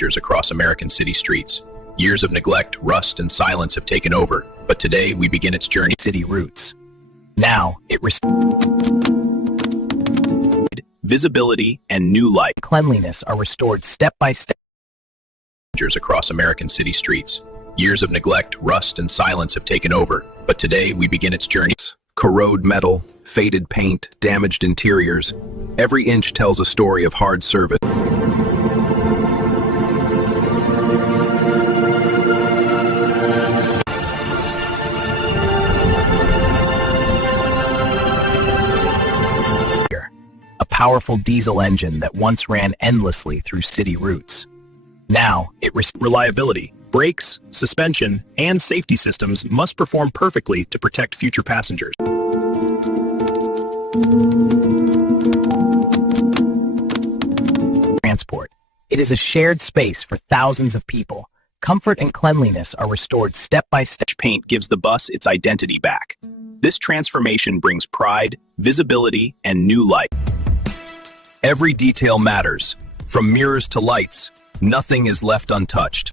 Across American city streets. Years of neglect, rust, and silence have taken over, but today we begin its journey. City roots. Now, it visibility and new light. Cleanliness are restored step by step. Across American city streets. Years of neglect, rust, and silence have taken over, but today we begin its journey. Corrode metal, faded paint, damaged interiors. Every inch tells a story of hard service. A powerful diesel engine that once ran endlessly through city routes. Now, reliability, brakes, suspension, and safety systems must perform perfectly to protect future passengers. Transport. It is a shared space for thousands of people. Comfort and cleanliness are restored step by step. Paint gives the bus its identity back. This transformation brings pride, visibility, and new light. Every detail matters. From mirrors to lights, nothing is left untouched.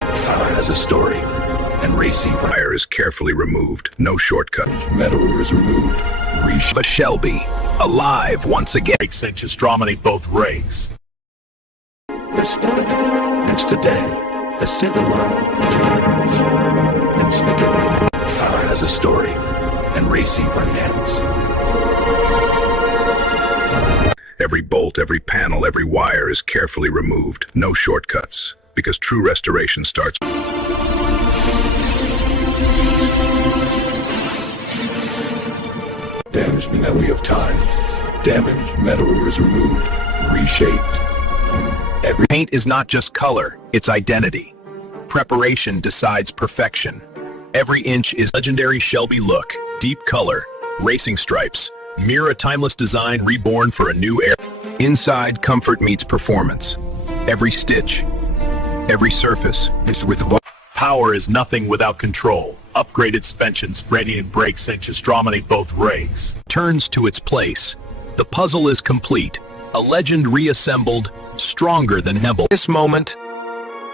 Has a story, and racing wire is carefully removed. No shortcut. Metal is removed. A Shelby, alive once again. Brakes inches dominate both rakes. Yesterday, it's today. A single line. It's today. Car has a story, and racing finance. Every bolt, every panel, every wire is carefully removed. No shortcuts, because true restoration starts. Damaged in that way of time. Damaged metal is removed, reshaped. Every paint is not just color, it's identity. Preparation decides perfection. Every inch is legendary Shelby look, deep color, racing stripes, mirror a timeless design reborn for a new era. Inside, comfort meets performance. Every stitch, every surface is with Power is nothing without control. Upgraded suspensions, radiant brakes inches dominate both rakes. Turns to its place. The puzzle is complete. A legend reassembled, stronger than Nebel. This moment,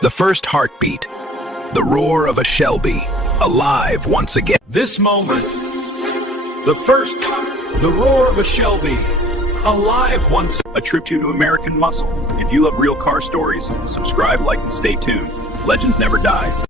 the first heartbeat, the roar of a Shelby, alive once again. This moment, the roar of a Shelby, alive once. A tribute to American muscle. If you love real car stories, subscribe, like, and stay tuned. Legends never die.